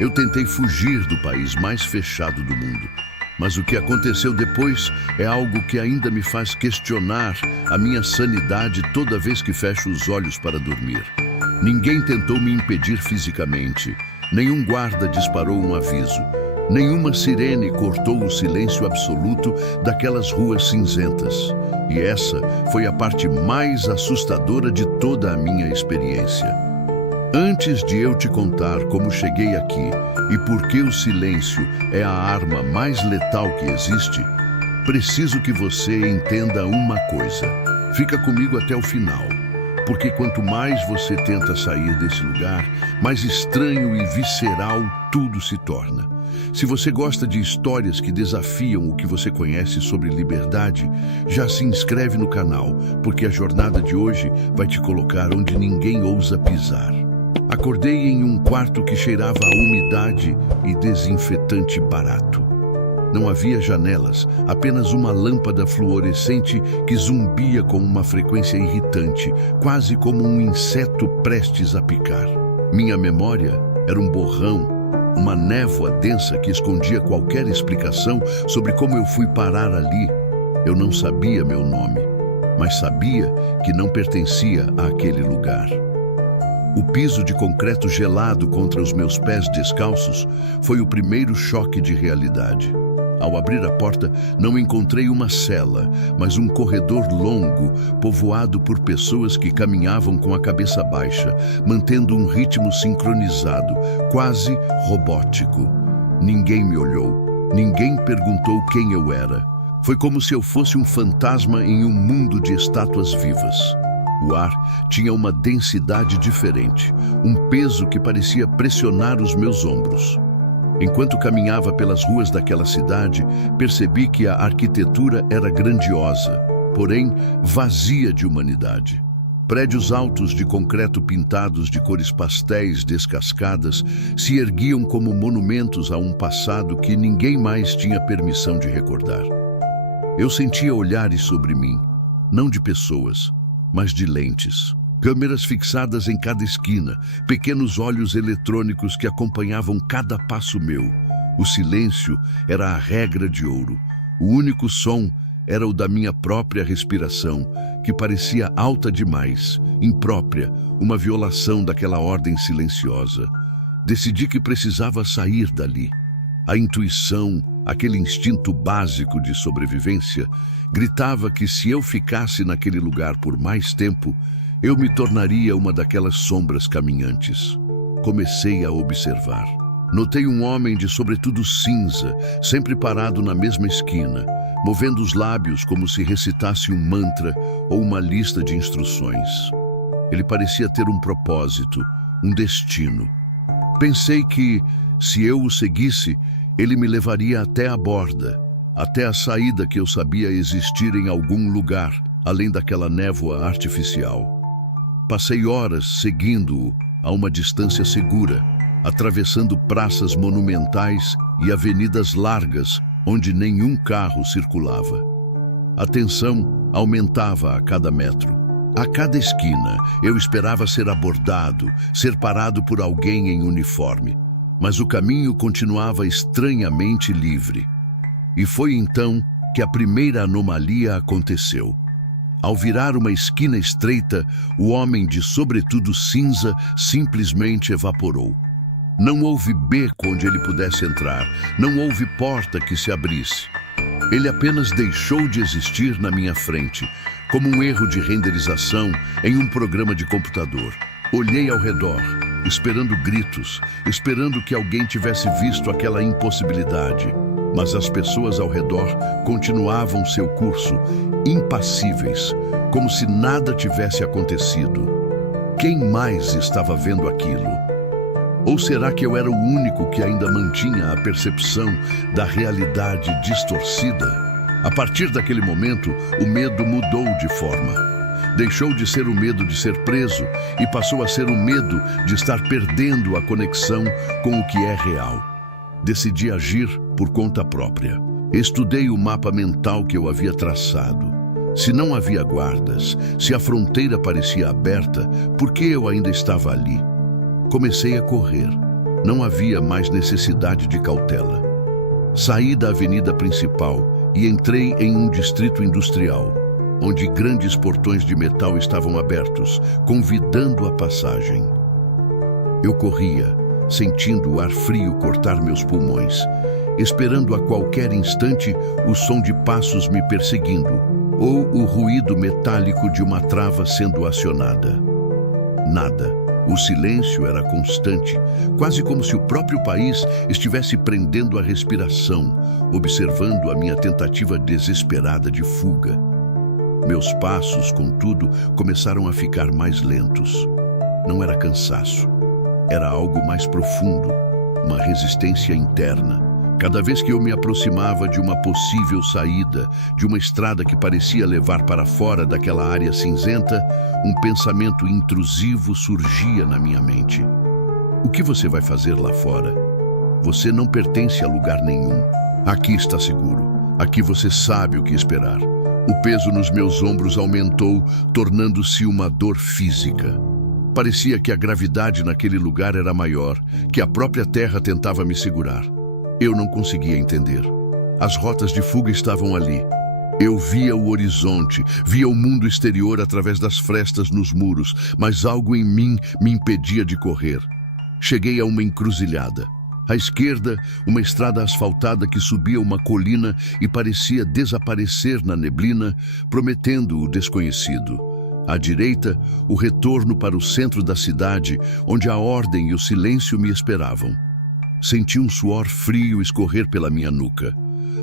Eu tentei fugir do país mais fechado do mundo, mas o que aconteceu depois é algo que ainda me faz questionar a minha sanidade toda vez que fecho os olhos para dormir. Ninguém tentou me impedir fisicamente, nenhum guarda disparou um aviso, nenhuma sirene cortou o silêncio absoluto daquelas ruas cinzentas. E essa foi a parte mais assustadora de toda a minha experiência. Antes de eu te contar como cheguei aqui e por que o silêncio é a arma mais letal que existe, preciso que você entenda uma coisa. Fica comigo até o final, porque quanto mais você tenta sair desse lugar, mais estranho e visceral tudo se torna. Se você gosta de histórias que desafiam o que você conhece sobre liberdade, já se inscreve no canal, porque a jornada de hoje vai te colocar onde ninguém ousa pisar. Acordei em um quarto que cheirava a umidade e desinfetante barato. Não havia janelas, apenas uma lâmpada fluorescente que zumbia com uma frequência irritante, quase como um inseto prestes a picar. Minha memória era um borrão, uma névoa densa que escondia qualquer explicação sobre como eu fui parar ali. Eu não sabia meu nome, mas sabia que não pertencia àquele lugar. O piso de concreto gelado contra os meus pés descalços foi o primeiro choque de realidade. Ao abrir a porta, não encontrei uma cela, mas um corredor longo, povoado por pessoas que caminhavam com a cabeça baixa, mantendo um ritmo sincronizado, quase robótico. Ninguém me olhou, ninguém perguntou quem eu era. Foi como se eu fosse um fantasma em um mundo de estátuas vivas. O ar tinha uma densidade diferente, um peso que parecia pressionar os meus ombros. Enquanto caminhava pelas ruas daquela cidade, percebi que a arquitetura era grandiosa, porém vazia de humanidade. Prédios altos de concreto pintados de cores pastéis descascadas se erguiam como monumentos a um passado que ninguém mais tinha permissão de recordar. Eu sentia olhares sobre mim, não de pessoas, mas de lentes. Câmeras fixadas em cada esquina, pequenos olhos eletrônicos que acompanhavam cada passo meu. O silêncio era a regra de ouro. O único som era o da minha própria respiração, que parecia alta demais, imprópria, uma violação daquela ordem silenciosa. Decidi que precisava sair dali. A intuição, aquele instinto básico de sobrevivência, gritava que se eu ficasse naquele lugar por mais tempo, eu me tornaria uma daquelas sombras caminhantes. Comecei a observar. Notei um homem de sobretudo cinza, sempre parado na mesma esquina, movendo os lábios como se recitasse um mantra ou uma lista de instruções. Ele parecia ter um propósito, um destino. Pensei que, se eu o seguisse, ele me levaria até a borda, até a saída que eu sabia existir em algum lugar, além daquela névoa artificial. Passei horas seguindo-o a uma distância segura, atravessando praças monumentais e avenidas largas onde nenhum carro circulava. A tensão aumentava a cada metro. A cada esquina, eu esperava ser abordado, ser parado por alguém em uniforme, mas o caminho continuava estranhamente livre. E foi então que a primeira anomalia aconteceu. Ao virar uma esquina estreita, o homem de sobretudo cinza simplesmente evaporou. Não houve beco onde ele pudesse entrar, não houve porta que se abrisse. Ele apenas deixou de existir na minha frente, como um erro de renderização em um programa de computador. Olhei ao redor, esperando gritos, esperando que alguém tivesse visto aquela impossibilidade. Mas as pessoas ao redor continuavam seu curso, impassíveis, como se nada tivesse acontecido. Quem mais estava vendo aquilo? Ou será que eu era o único que ainda mantinha a percepção da realidade distorcida? A partir daquele momento, o medo mudou de forma. Deixou de ser o medo de ser preso e passou a ser o medo de estar perdendo a conexão com o que é real. Decidi agir por conta própria. Estudei o mapa mental que eu havia traçado. Se não havia guardas, se a fronteira parecia aberta, por que eu ainda estava ali? Comecei a correr. Não havia mais necessidade de cautela. Saí da avenida principal e entrei em um distrito industrial, onde grandes portões de metal estavam abertos, convidando a passagem. Eu corria, sentindo o ar frio cortar meus pulmões, esperando a qualquer instante o som de passos me perseguindo ou o ruído metálico de uma trava sendo acionada. Nada. O silêncio era constante, quase como se o próprio país estivesse prendendo a respiração, observando a minha tentativa desesperada de fuga. Meus passos, contudo, começaram a ficar mais lentos. Não era cansaço. Era algo mais profundo, uma resistência interna. Cada vez que eu me aproximava de uma possível saída, de uma estrada que parecia levar para fora daquela área cinzenta, um pensamento intrusivo surgia na minha mente. O que você vai fazer lá fora? Você não pertence a lugar nenhum. Aqui está seguro. Aqui você sabe o que esperar. O peso nos meus ombros aumentou, tornando-se uma dor física. Parecia que a gravidade naquele lugar era maior, que a própria terra tentava me segurar. Eu não conseguia entender. As rotas de fuga estavam ali. Eu via o horizonte, via o mundo exterior através das frestas nos muros, mas algo em mim me impedia de correr. Cheguei a uma encruzilhada. À esquerda, uma estrada asfaltada que subia uma colina e parecia desaparecer na neblina, prometendo o desconhecido. À direita, o retorno para o centro da cidade, onde a ordem e o silêncio me esperavam. Senti um suor frio escorrer pela minha nuca.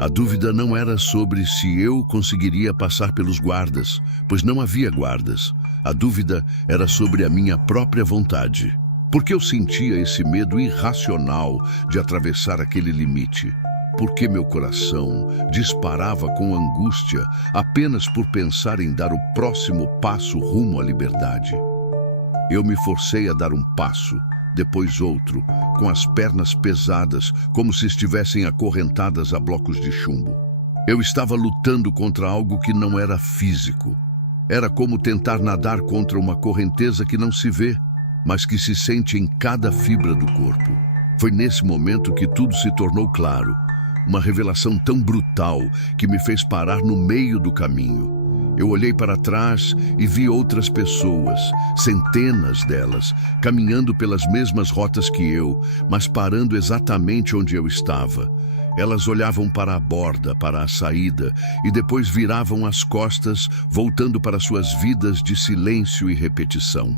A dúvida não era sobre se eu conseguiria passar pelos guardas, pois não havia guardas. A dúvida era sobre a minha própria vontade. Porque eu sentia esse medo irracional de atravessar aquele limite. Porque meu coração disparava com angústia apenas por pensar em dar o próximo passo rumo à liberdade. Eu me forcei a dar um passo, depois outro, com as pernas pesadas, como se estivessem acorrentadas a blocos de chumbo. Eu estava lutando contra algo que não era físico. Era como tentar nadar contra uma correnteza que não se vê, mas que se sente em cada fibra do corpo. Foi nesse momento que tudo se tornou claro. Uma revelação tão brutal que me fez parar no meio do caminho. Eu olhei para trás e vi outras pessoas, centenas delas, caminhando pelas mesmas rotas que eu, mas parando exatamente onde eu estava. Elas olhavam para a borda, para a saída, e depois viravam as costas, voltando para suas vidas de silêncio e repetição.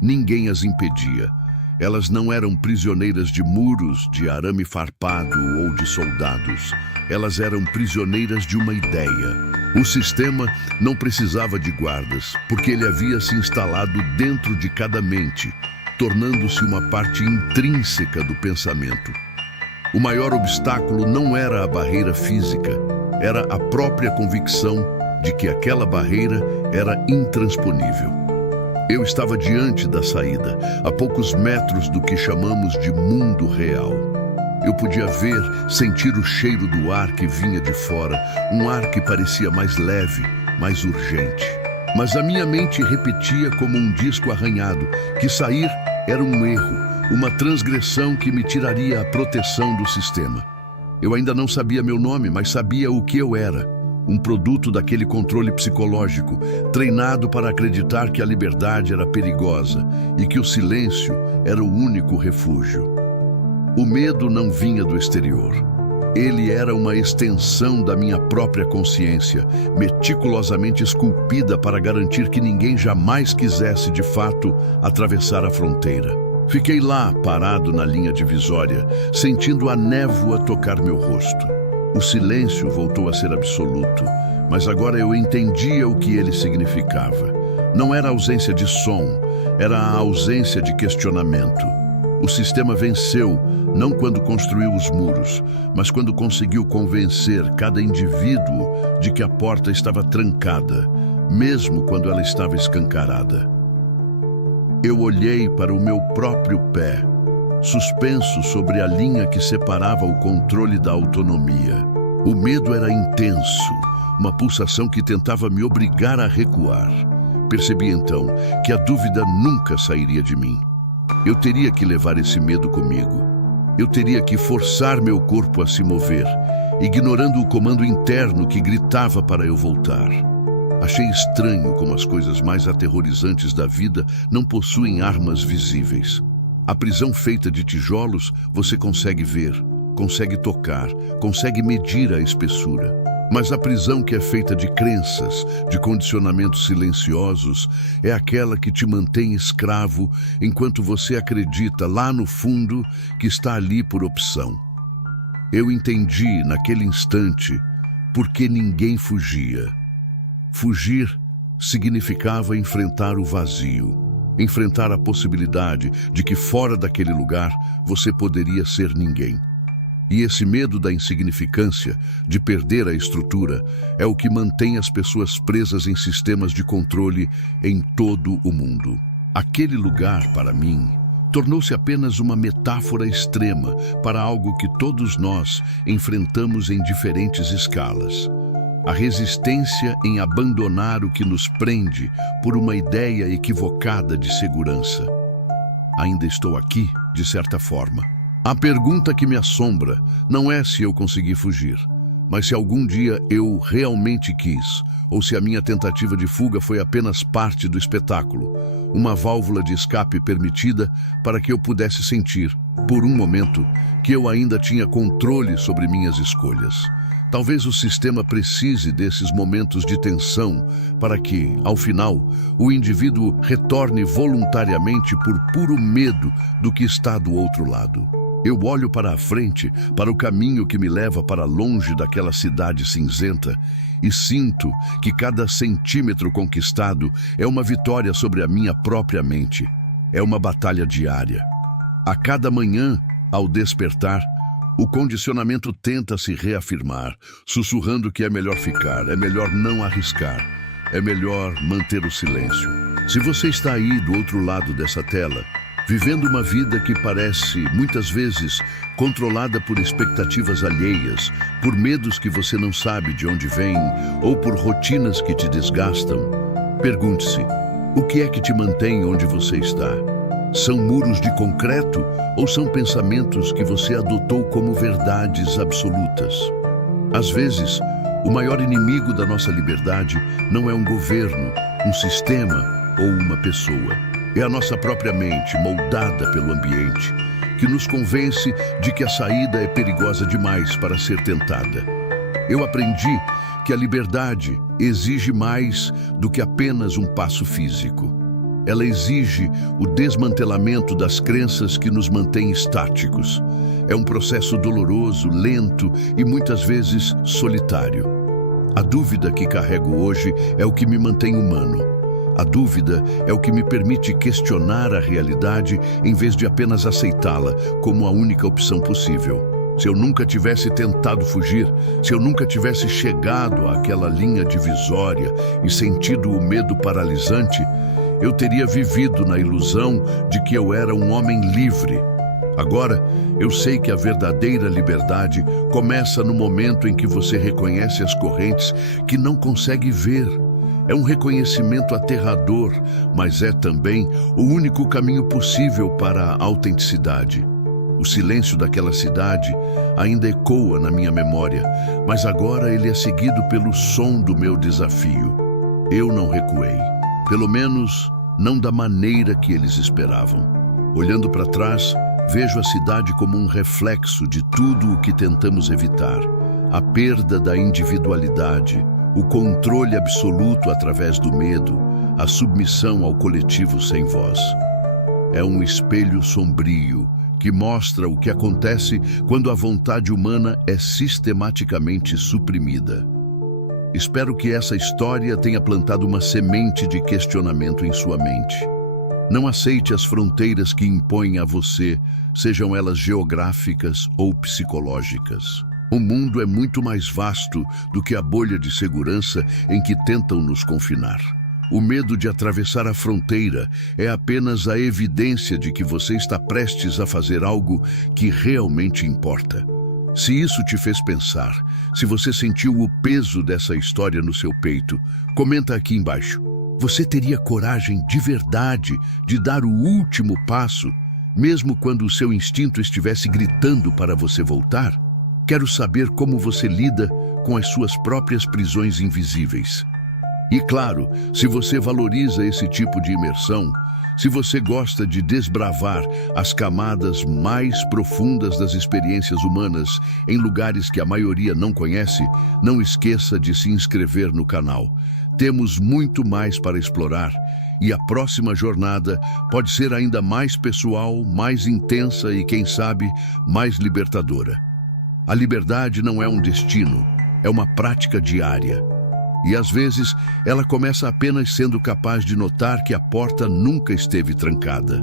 Ninguém as impedia. Elas não eram prisioneiras de muros, de arame farpado ou de soldados. Elas eram prisioneiras de uma ideia. O sistema não precisava de guardas, porque ele havia se instalado dentro de cada mente, tornando-se uma parte intrínseca do pensamento. O maior obstáculo não era a barreira física, era a própria convicção de que aquela barreira era intransponível. Eu estava diante da saída, a poucos metros do que chamamos de mundo real. Eu podia ver, sentir o cheiro do ar que vinha de fora, um ar que parecia mais leve, mais urgente. Mas a minha mente repetia como um disco arranhado, que sair era um erro, uma transgressão que me tiraria a proteção do sistema. Eu ainda não sabia meu nome, mas sabia o que eu era. Um produto daquele controle psicológico, treinado para acreditar que a liberdade era perigosa e que o silêncio era o único refúgio. O medo não vinha do exterior. Ele era uma extensão da minha própria consciência, meticulosamente esculpida para garantir que ninguém jamais quisesse, de fato, atravessar a fronteira. Fiquei lá, parado na linha divisória, sentindo a névoa tocar meu rosto. O silêncio voltou a ser absoluto, mas agora eu entendia o que ele significava. Não era a ausência de som, era a ausência de questionamento. O sistema venceu, não quando construiu os muros, mas quando conseguiu convencer cada indivíduo de que a porta estava trancada, mesmo quando ela estava escancarada. Eu olhei para o meu próprio pé, suspenso sobre a linha que separava o controle da autonomia. O medo era intenso, uma pulsação que tentava me obrigar a recuar. Percebi então que a dúvida nunca sairia de mim. Eu teria que levar esse medo comigo. Eu teria que forçar meu corpo a se mover, ignorando o comando interno que gritava para eu voltar. Achei estranho como as coisas mais aterrorizantes da vida não possuem armas visíveis. A prisão feita de tijolos você consegue ver, consegue tocar, consegue medir a espessura. Mas a prisão que é feita de crenças, de condicionamentos silenciosos, é aquela que te mantém escravo enquanto você acredita lá no fundo que está ali por opção. Eu entendi naquele instante por que ninguém fugia. Fugir significava enfrentar o vazio, enfrentar a possibilidade de que fora daquele lugar você poderia ser ninguém. E esse medo da insignificância, de perder a estrutura, é o que mantém as pessoas presas em sistemas de controle em todo o mundo. Aquele lugar, para mim, tornou-se apenas uma metáfora extrema para algo que todos nós enfrentamos em diferentes escalas. A resistência em abandonar o que nos prende por uma ideia equivocada de segurança. Ainda estou aqui, de certa forma. A pergunta que me assombra não é se eu consegui fugir, mas se algum dia eu realmente quis, ou se a minha tentativa de fuga foi apenas parte do espetáculo, uma válvula de escape permitida para que eu pudesse sentir, por um momento, que eu ainda tinha controle sobre minhas escolhas. Talvez o sistema precise desses momentos de tensão para que, ao final, o indivíduo retorne voluntariamente por puro medo do que está do outro lado. Eu olho para a frente, para o caminho que me leva para longe daquela cidade cinzenta e sinto que cada centímetro conquistado é uma vitória sobre a minha própria mente. É uma batalha diária. A cada manhã, ao despertar, o condicionamento tenta se reafirmar, sussurrando que é melhor ficar, é melhor não arriscar, é melhor manter o silêncio. Se você está aí do outro lado dessa tela, vivendo uma vida que parece, muitas vezes, controlada por expectativas alheias, por medos que você não sabe de onde vêm, ou por rotinas que te desgastam, pergunte-se, o que é que te mantém onde você está? São muros de concreto ou são pensamentos que você adotou como verdades absolutas? Às vezes, o maior inimigo da nossa liberdade não é um governo, um sistema ou uma pessoa. É a nossa própria mente, moldada pelo ambiente, que nos convence de que a saída é perigosa demais para ser tentada. Eu aprendi que a liberdade exige mais do que apenas um passo físico. Ela exige o desmantelamento das crenças que nos mantêm estáticos. É um processo doloroso, lento e muitas vezes solitário. A dúvida que carrego hoje é o que me mantém humano. A dúvida é o que me permite questionar a realidade em vez de apenas aceitá-la como a única opção possível. Se eu nunca tivesse tentado fugir, se eu nunca tivesse chegado àquela linha divisória e sentido o medo paralisante, eu teria vivido na ilusão de que eu era um homem livre. Agora, eu sei que a verdadeira liberdade começa no momento em que você reconhece as correntes que não consegue ver. É um reconhecimento aterrador, mas é também o único caminho possível para a autenticidade. O silêncio daquela cidade ainda ecoa na minha memória, mas agora ele é seguido pelo som do meu desafio. Eu não recuei. Pelo menos, não da maneira que eles esperavam. Olhando para trás, vejo a cidade como um reflexo de tudo o que tentamos evitar. A perda da individualidade, o controle absoluto através do medo, a submissão ao coletivo sem voz. É um espelho sombrio que mostra o que acontece quando a vontade humana é sistematicamente suprimida. Espero que essa história tenha plantado uma semente de questionamento em sua mente. Não aceite as fronteiras que impõem a você, sejam elas geográficas ou psicológicas. O mundo é muito mais vasto do que a bolha de segurança em que tentam nos confinar. O medo de atravessar a fronteira é apenas a evidência de que você está prestes a fazer algo que realmente importa. Se isso te fez pensar, se você sentiu o peso dessa história no seu peito, comenta aqui embaixo. Você teria coragem de verdade de dar o último passo, mesmo quando o seu instinto estivesse gritando para você voltar? Quero saber como você lida com as suas próprias prisões invisíveis. E claro, se você valoriza esse tipo de imersão, se você gosta de desbravar as camadas mais profundas das experiências humanas em lugares que a maioria não conhece, não esqueça de se inscrever no canal. Temos muito mais para explorar e a próxima jornada pode ser ainda mais pessoal, mais intensa e, quem sabe, mais libertadora. A liberdade não é um destino, é uma prática diária. E às vezes, ela começa apenas sendo capaz de notar que a porta nunca esteve trancada.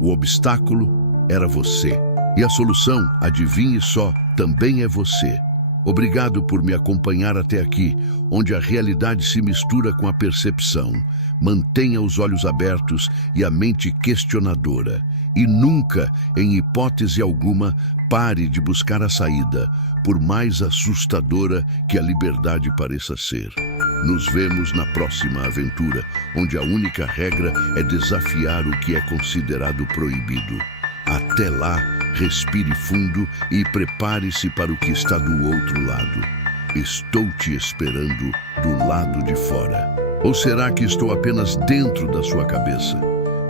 O obstáculo era você. E a solução, adivinhe só, também é você. Obrigado por me acompanhar até aqui, onde a realidade se mistura com a percepção. Mantenha os olhos abertos e a mente questionadora. E nunca, em hipótese alguma, pare de buscar a saída, por mais assustadora que a liberdade pareça ser. Nos vemos na próxima aventura, onde a única regra é desafiar o que é considerado proibido. Até lá, respire fundo e prepare-se para o que está do outro lado. Estou te esperando do lado de fora. Ou será que estou apenas dentro da sua cabeça?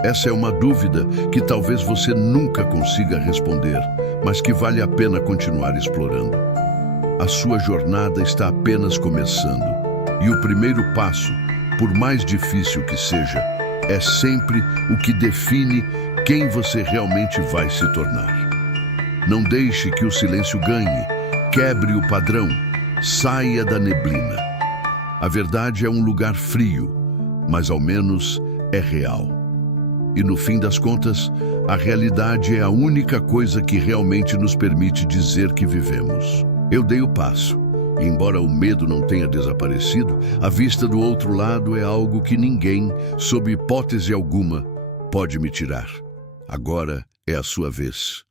Essa é uma dúvida que talvez você nunca consiga responder, mas que vale a pena continuar explorando. A sua jornada está apenas começando, e o primeiro passo, por mais difícil que seja, é sempre o que define quem você realmente vai se tornar. Não deixe que o silêncio ganhe, quebre o padrão, saia da neblina. A verdade é um lugar frio, mas ao menos é real. E no fim das contas, a realidade é a única coisa que realmente nos permite dizer que vivemos. Eu dei o passo. E embora o medo não tenha desaparecido, a vista do outro lado é algo que ninguém, sob hipótese alguma, pode me tirar. Agora é a sua vez.